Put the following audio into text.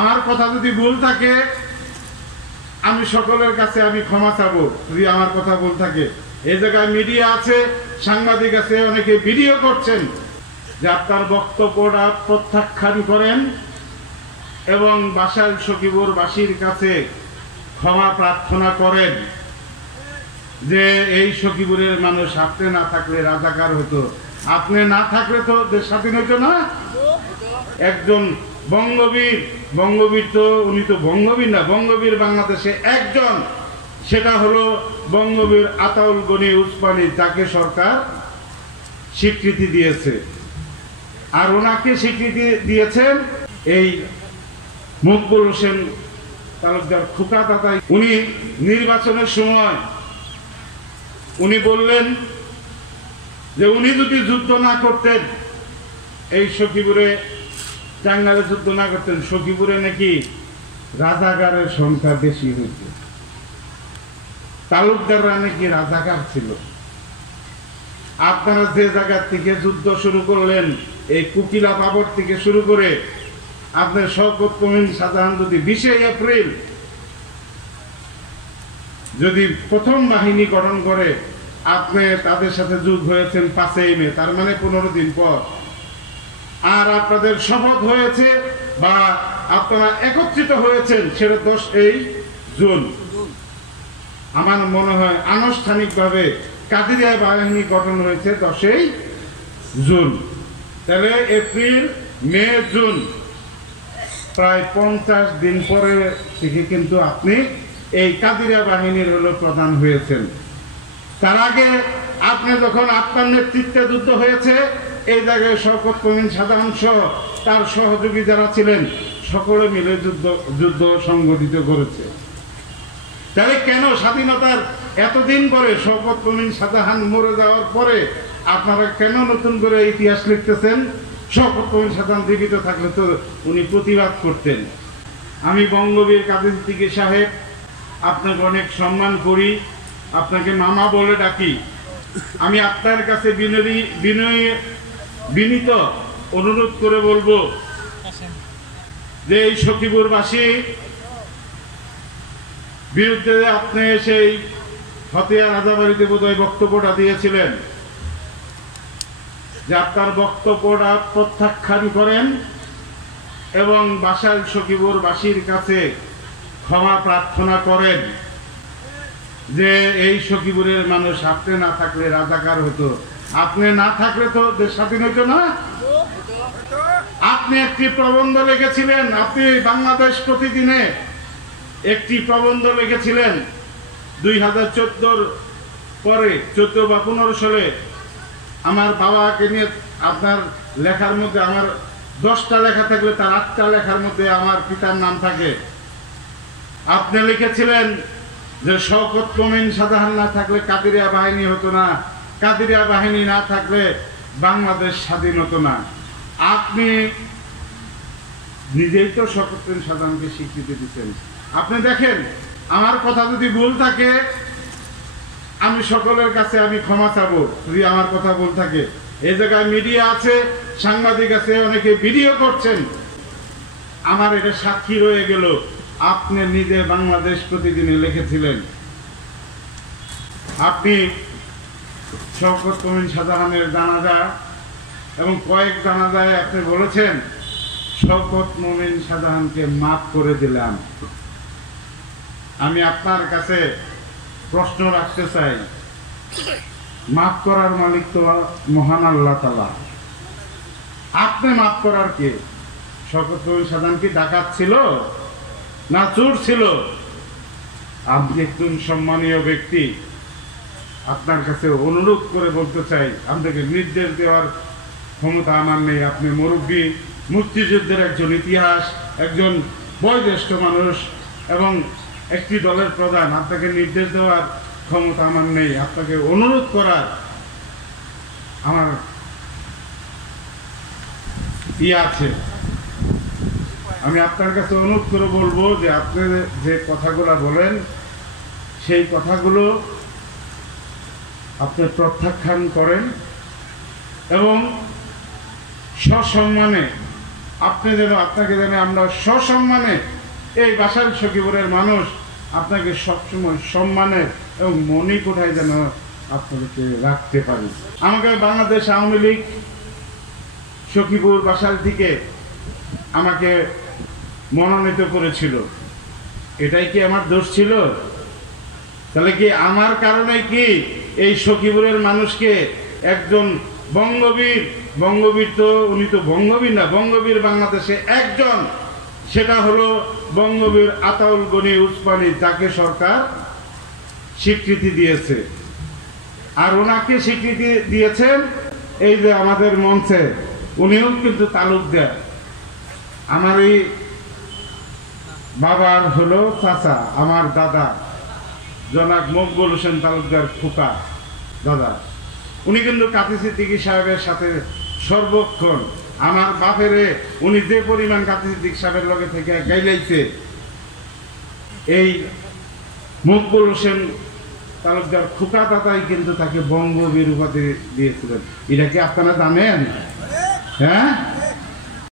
আমার কথা যদি ভুল থাকে আমি সকলের কাছে আমি ক্ষমা চাবো। যদি আমার কথা ভুল থাকে, এই জায়গায় মিডিয়া আছে, সাংবাদিক আছে, অনেকে ভিডিও করছেন, যে আপনার বক্তব্যটা প্রত্যাখ্যান করেন এবং বাসাইল সখীপুর বাসীর কাছে ক্ষমা প্রার্থনা করেন যে এই সখীপুরের মানুষ আপনি না থাকলে রাজাকার হতো, আপনি না থাকলে তো দেশ স্বাধীন হতো না। একজন বঙ্গবীর, বঙ্গবীর তো উনি তো বঙ্গবীর না, বঙ্গবীর বাংলাদেশে একজন, সেটা হলো বঙ্গবীর আতাউল গনি উসমানী, যাকে সরকার স্বীকৃতি দিয়েছে। আর ওনাকে স্বীকৃতি দিয়েছেন এই মকবুল হোসেন তালুকদার খোকা দাতাই। উনি নির্বাচনের সময় উনি বললেন যে উনি যদি যুদ্ধ না করতেন, এই সখীপুরে টাঙ্গাইলে যুদ্ধ না করতেন, সখীপুরে নাকি রাজাকারের সংখ্যা বেশি হয়েছে, তালুকদাররা নাকি রাজাকার ছিল। আপনারা যে জায়গা থেকে যুদ্ধ শুরু করলেন, এই কুকিলা বাবর থেকে শুরু করে আপনার শওকত মমিন শাহজাহান যদি 20 এপ্রিল যদি প্রথম বাহিনী গঠন করে, আপনি তাদের সাথে যোগ হয়েছেন 5 মে, তার মানে 15 দিন পর। আর আপনাদের শপথ হয়েছে বা আপনারা একত্রিত হয়েছেন সেটা 10 জুন। আমার মনে হয় আনুষ্ঠানিকভাবে কাদিরিয়া বাহিনী গঠন হয়েছে 10 জুন। তাহলে এপ্রিল, মে, জুন, প্রায় 50 দিন পরে থেকে কিন্তু আপনি এই কাদিরিয়া বাহিনীর হলো প্রধান হয়েছেন। তার আগে আপনি যখন আপনার নেতৃত্বে যুদ্ধ হয়েছে, এই জায়গায় শওকত মমিন শাহজাহান সহ তার সহযোগী যারা ছিলেন সকলে মিলে যুদ্ধ সংগঠিত করেছে। তাহলে কেন স্বাধীনতার এতদিন পরে, শওকত মমিন শাহজাহান মরে যাওয়ার পরে আপনারা কেন নতুন করে ইতিহাস লিখতেছেন? শওকত মমিন শাহজাহান জীবিত থাকলে তো উনি প্রতিবাদ করতেন। আমি বঙ্গবীর কাজী সিদ্দিকী সাহেব, আপনাকে অনেক সম্মান করি, আপনাকে মামা বলে ডাকি। আমি আপনার কাছে বিনীত অনুরোধ করে বলবো যে এই সখীপুরবাসী বিরুদ্ধে আপনি সেই হতিয়া রাজাবাড়িতে বোধহয় বক্তব্যটা দিয়েছিলেন, যে আপনার বক্তব্যটা প্রত্যাখ্যান করেন এবং বাসাইল সখীপুরবাসীর কাছে ক্ষমা প্রার্থনা করেন যে এই সখীপুরের মানুষ আপনি না থাকলে রাজাকার হতো, আপনি না থাকলে তো দেশ স্বাধীন হতো না। আপনি একটি প্রবন্ধ লিখেছিলেন, আপনি বাংলাদেশ প্রতিদিনে একটি প্রবন্ধ লিখেছিলেন 2014 পরে, 14 বা 15 সালে। আমার বাবাকে নিয়ে আপনার লেখার মধ্যে আমার 10টা লেখা থাকলে তার 8টা লেখার মধ্যে আমার পিতার নাম থাকে। আপনি লিখেছিলেন যে শওকত মমিন শাহজাহান না থাকলে কাদিরিয়া বাহিনী হতো না, কাদিরিয়া বাহিনী না থাকলে বাংলাদেশ স্বাধীন হতো না। আপনি নিজেই তো শওকত মমিন শাহজাহানকে স্বীকৃতি দিচ্ছেন। আপনি দেখেন, আমার কথা যদি ভুল থাকে আমি সকলের কাছে আমি ক্ষমা চাবো। যদি আমার কথা ভুল থাকে, এই জায়গায় মিডিয়া আছে, সাংবাদিক আছে, অনেকে ভিডিও করছেন, আমার এটা সাক্ষী রয়ে গেল। আপনি নিজে বাংলাদেশ প্রতিদিনে লিখেছিলেন, আপনি শওকত মমিন শাহজাহানের জানাজা এবং কয়েক জানাজায় আপনি বলেছেন শওকত মমিন শাহজাহানকে মাফ করে দিলাম। আমি আপনার কাছে প্রশ্ন রাখতে চাই, মাফ করার মালিক তো মহান আল্লাহ তাআলা, আপনি মাফ করার কে? শওকত মমিন শাহজাহান কি ডাকাত ছিল না চোর ছিল? আপনি একজন সম্মানীয় ব্যক্তি, আপনার কাছে অনুরোধ করে বলতে চাই, আপনাকে নির্দেশ দেওয়ার ক্ষমতা আমার নেই। আপনি মুরব্বী, মুক্তিযুদ্ধের একজন ইতিহাস, একজন বয়োজ্যেষ্ঠ মানুষ এবং একটি দলের প্রধান, আপনাকে নির্দেশ দেওয়ার ক্ষমতা আমার নেই। আপনাকে অনুরোধ করার আমার আছে। আমি আপনার কাছে অনুরোধ করে বলবো যে আপনি যে কথাগুলো বলেন সেই কথাগুলো আপনি প্রত্যাখ্যান করেন এবং সসম্মানে আপনাকে যেন আমরা সসম্মানে এই বাসাইল সখীপুরের মানুষ আপনাকে সবসময় সম্মানের এবং মণিকোঠায় যেন আপনাদেরকে রাখতে পারি। আমাকে বাংলাদেশ আওয়ামী লীগ সখীপুর বাসাইল থেকে আমাকে মনোনীত করেছিল। এটাই কি আমার দোষ ছিল? তাহলে কি আমার কারণে কি এই সখীপুরের মানুষকে একজন বঙ্গবীর তো উনি তো বঙ্গবীর না, বঙ্গবীর বাংলাদেশে একজন, সেটা হলো বঙ্গবীর আতাউল গনি উসমানী, যাকে সরকার স্বীকৃতি দিয়েছে। আর ওনাকে স্বীকৃতি দিয়েছেন এই যে আমাদের মঞ্চে, উনিও কিন্তু তালুকদার। আমার এই বাবার হলো চাচা, আমার দাদা জনাব মকবুল হোসেন তালুকদার খোকা দাদা, উনি কিন্তু কাজী সিদ্দিকী সাহেবের সাথে সর্বক্ষণ আমার বাপেরে উনি যে পরিমাণ কাজী সিদ্দিক সাহেবের লগে থেকে গাইলাইছে, এই মকবুল হোসেন তালুকদার খোকা দাদাই কিন্তু তাকে বঙ্গবীর উপাধি দিয়েছিলেন। এটা কি আপনারা জানেন? হ্যাঁ,